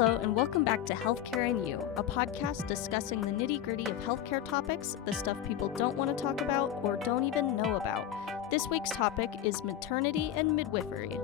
Hello, and welcome back to Healthcare and You, a podcast discussing the nitty-gritty of healthcare topics, the stuff people don't want to talk about or don't even know about. This week's topic is maternity and midwifery.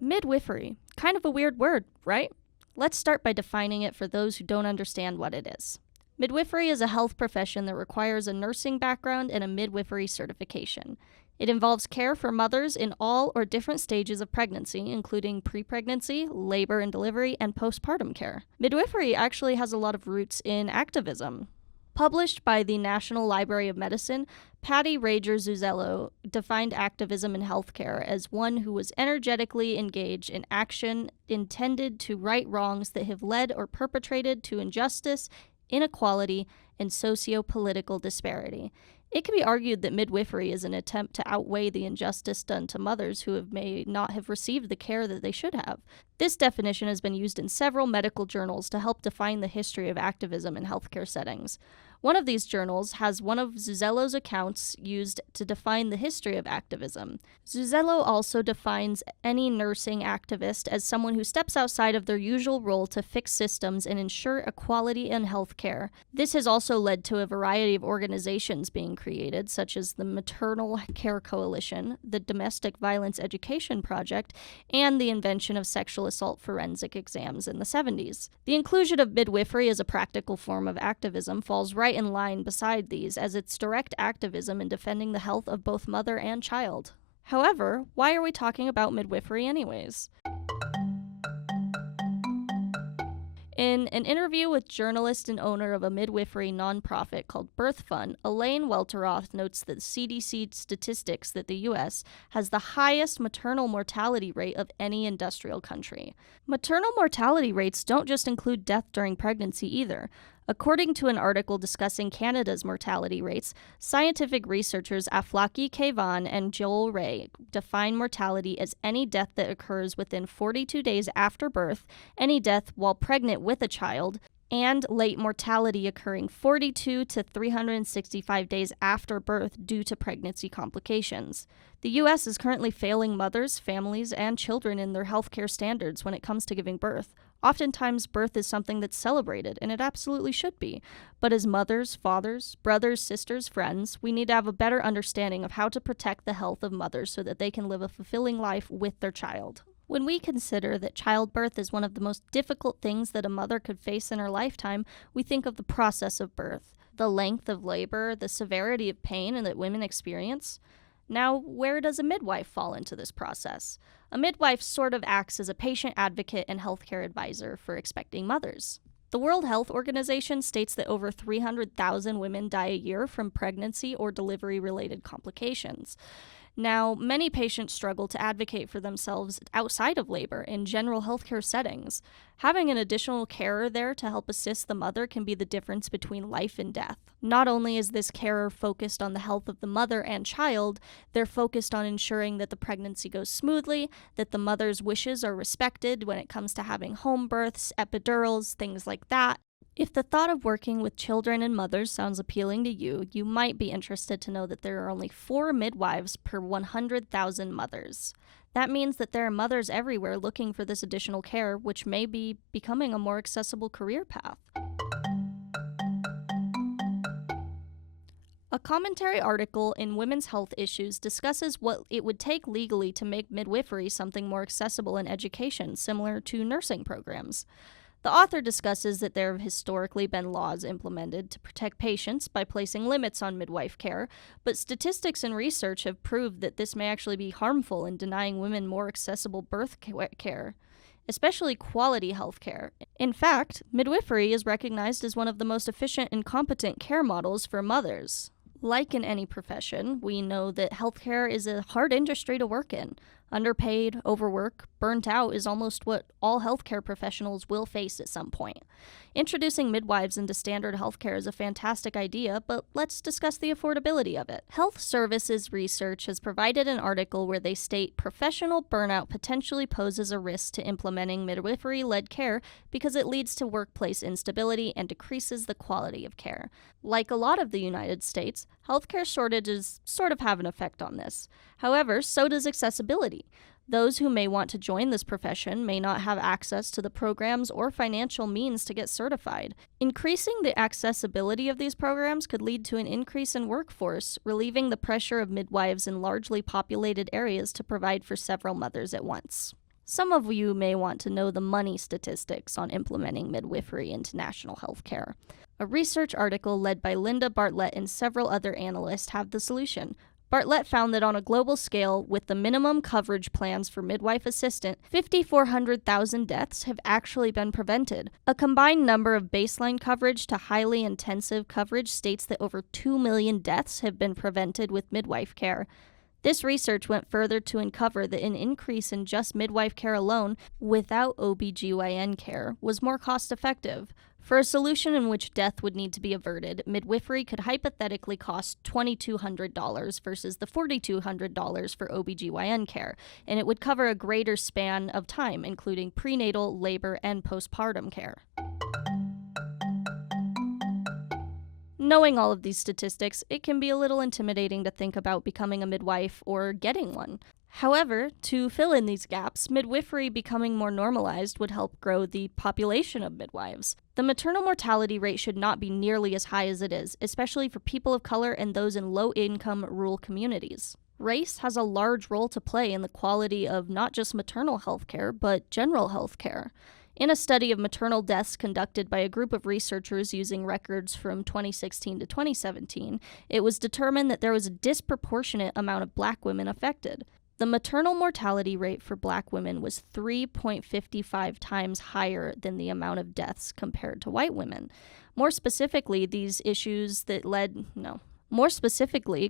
Midwifery. Kind of a weird word, right? Let's start by defining it for those who don't understand what it is. Midwifery is a health profession that requires a nursing background and a midwifery certification. It involves care for mothers in all or different stages of pregnancy, including pre-pregnancy, labor and delivery, and postpartum care. Midwifery actually has a lot of roots in activism. Published by the National Library of Medicine, Patty Rager Zuzello defined activism in healthcare as one who was energetically engaged in action intended to right wrongs that have led or perpetrated to injustice, inequality, and socio-political disparity. It can be argued that midwifery is an attempt to outweigh the injustice done to mothers who may not have received the care that they should have. This definition has been used in several medical journals to help define the history of activism in healthcare settings. One of these journals has one of Zuzello's accounts used to define the history of activism. Zuzello also defines any nursing activist as someone who steps outside of their usual role to fix systems and ensure equality in healthcare. This has also led to a variety of organizations being created, such as the Maternal Care Coalition, the Domestic Violence Education Project, and the invention of sexual assault forensic exams in the 70s. The inclusion of midwifery as a practical form of activism falls right in line beside these, as it's direct activism in defending the health of both mother and child. However, why are we talking about midwifery anyways? In an interview with journalist and owner of a midwifery nonprofit called Birth Fund, Elaine Welteroth notes that the CDC statistics that the U.S. has the highest maternal mortality rate of any industrial country. Maternal mortality rates don't just include death during pregnancy either. According to an article discussing Canada's mortality rates, scientific researchers Aflaki Kevan and Joel Ray define mortality as any death that occurs within 42 days after birth, any death while pregnant with a child, and late mortality occurring 42 to 365 days after birth due to pregnancy complications. The U.S. is currently failing mothers, families, and children in their healthcare standards when it comes to giving birth. Oftentimes, birth is something that's celebrated, and it absolutely should be. But as mothers, fathers, brothers, sisters, friends, we need to have a better understanding of how to protect the health of mothers so that they can live a fulfilling life with their child. When we consider that childbirth is one of the most difficult things that a mother could face in her lifetime, we think of the process of birth, the length of labor, the severity of pain that women experience. Now, where does a midwife fall into this process? A midwife sort of acts as a patient advocate and healthcare advisor for expecting mothers. The World Health Organization states that over 300,000 women die a year from pregnancy or delivery-related complications. Now, many patients struggle to advocate for themselves outside of labor in general healthcare settings. Having an additional carer there to help assist the mother can be the difference between life and death. Not only is this carer focused on the health of the mother and child, they're focused on ensuring that the pregnancy goes smoothly, that the mother's wishes are respected when it comes to having home births, epidurals, things like that. If the thought of working with children and mothers sounds appealing to you, you might be interested to know that there are only 4 midwives per 100,000 mothers. That means that there are mothers everywhere looking for this additional care, which may be becoming a more accessible career path. A commentary article in Women's Health Issues discusses what it would take legally to make midwifery something more accessible in education, similar to nursing programs. The author discusses that there have historically been laws implemented to protect patients by placing limits on midwife care, but statistics and research have proved that this may actually be harmful in denying women more accessible birth care, especially quality health care. In fact, midwifery is recognized as one of the most efficient and competent care models for mothers. Like in any profession, we know that healthcare is a hard industry to work in. Underpaid, overwork, burnt out is almost what all healthcare professionals will face at some point. Introducing midwives into standard healthcare is a fantastic idea, but let's discuss the affordability of it. Health Services Research has provided an article where they state professional burnout potentially poses a risk to implementing midwifery-led care because it leads to workplace instability and decreases the quality of care. Like a lot of the United States, healthcare shortages sort of have an effect on this. However, so does accessibility. Those who may want to join this profession may not have access to the programs or financial means to get certified. Increasing the accessibility of these programs could lead to an increase in workforce, relieving the pressure of midwives in largely populated areas to provide for several mothers at once. Some of you may want to know the money statistics on implementing midwifery into national health care. A research article led by Linda Bartlett and several other analysts have the solution. Bartlett found that on a global scale, with the minimum coverage plans for midwife assistant, 5,400,000 deaths have actually been prevented. A combined number of baseline coverage to highly intensive coverage states that over 2 million deaths have been prevented with midwife care. This research went further to uncover that an increase in just midwife care alone, without OBGYN care, was more cost-effective. For a solution in which death would need to be averted, midwifery could hypothetically cost $2,200 versus the $4,200 for OBGYN care, and it would cover a greater span of time, including prenatal, labor, and postpartum care. Knowing all of these statistics, it can be a little intimidating to think about becoming a midwife or getting one. However, to fill in these gaps, midwifery becoming more normalized would help grow the population of midwives. The maternal mortality rate should not be nearly as high as it is, especially for people of color and those in low-income rural communities. Race has a large role to play in the quality of not just maternal health care, but general health care. In a study of maternal deaths conducted by a group of researchers using records from 2016 to 2017, it was determined that there was a disproportionate amount of Black women affected. The maternal mortality rate for Black women was 3.55 times higher than the amount of deaths compared to white women. More specifically,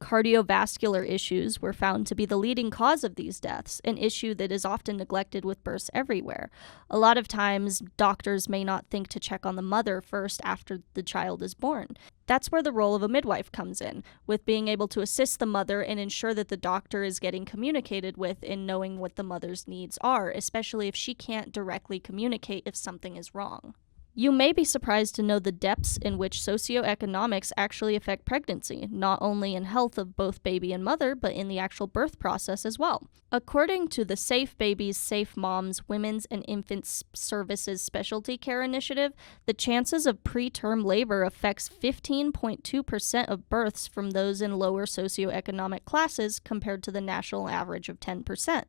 cardiovascular issues were found to be the leading cause of these deaths, an issue that is often neglected with births everywhere. A lot of times, doctors may not think to check on the mother first after the child is born. That's where the role of a midwife comes in, with being able to assist the mother and ensure that the doctor is getting communicated with and knowing what the mother's needs are, especially if she can't directly communicate if something is wrong. You may be surprised to know the depths in which socioeconomics actually affect pregnancy, not only in health of both baby and mother, but in the actual birth process as well. According to the Safe Babies, Safe Moms, Women's and Infants Services Specialty Care Initiative, the chances of preterm labor affects 15.2% of births from those in lower socioeconomic classes compared to the national average of 10%.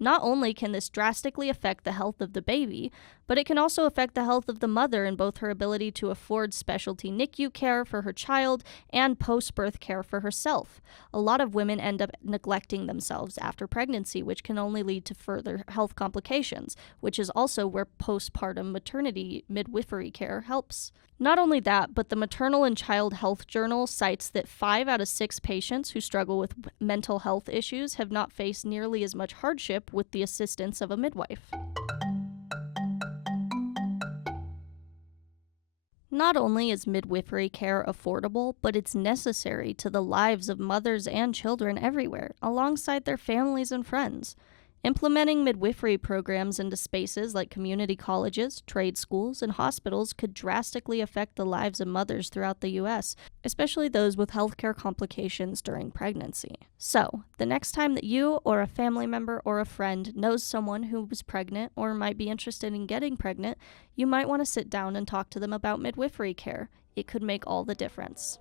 Not only can this drastically affect the health of the baby, but it can also affect the health of the mother in both her ability to afford specialty NICU care for her child and post-birth care for herself. A lot of women end up neglecting themselves after pregnancy, which can only lead to further health complications, which is also where postpartum maternity midwifery care helps. Not only that, but the Maternal and Child Health Journal cites that 5 out of 6 patients who struggle with mental health issues have not faced nearly as much hardship with the assistance of a midwife. Not only is midwifery care affordable, but it's necessary to the lives of mothers and children everywhere, alongside their families and friends. Implementing midwifery programs into spaces like community colleges, trade schools, and hospitals could drastically affect the lives of mothers throughout the U.S., especially those with healthcare complications during pregnancy. So, the next time that you or a family member or a friend knows someone who was pregnant or might be interested in getting pregnant, you might want to sit down and talk to them about midwifery care. It could make all the difference.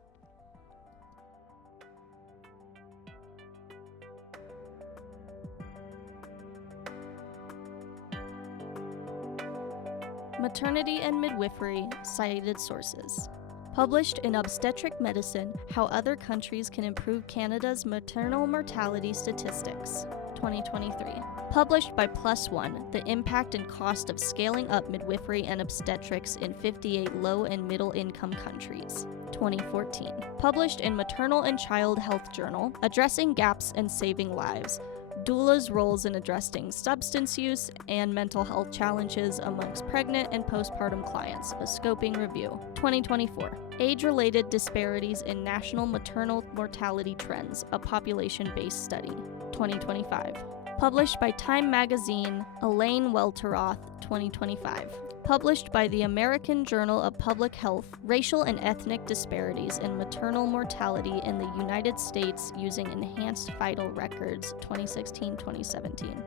Maternity and Midwifery, cited sources. Published in Obstetric Medicine, How Other Countries Can Improve Canada's Maternal Mortality Statistics, 2023. Published by PLUS ONE, The Impact and Cost of Scaling Up Midwifery and Obstetrics in 58 Low and Middle Income Countries, 2014. Published in Maternal and Child Health Journal, Addressing Gaps and Saving Lives, Doula's Roles in Addressing Substance Use and Mental Health Challenges Amongst Pregnant and Postpartum Clients, a Scoping Review, 2024. Age-Related Disparities in National Maternal Mortality Trends, a Population-Based Study, 2025. Published by Time Magazine, Elaine Welteroth, 2025. Published by the American Journal of Public Health, Racial and Ethnic Disparities in Maternal Mortality in the United States Using Enhanced Vital Records, 2016-2017.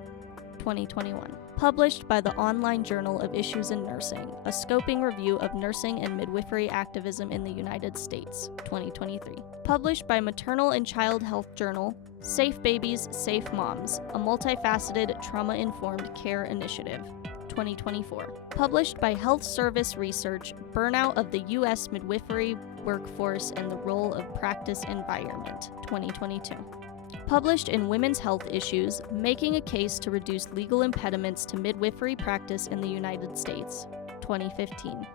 2021. Published by the Online Journal of Issues in Nursing, a scoping review of nursing and midwifery activism in the United States, 2023. Published by Maternal and Child Health Journal, Safe Babies, Safe Moms, a multifaceted trauma-informed care initiative, 2024. Published by Health Service Research, Burnout of the U.S. Midwifery Workforce and the Role of Practice Environment, 2022. Published in Women's Health Issues, Making a Case to Reduce Legal Impediments to Midwifery Practice in the United States, 2015.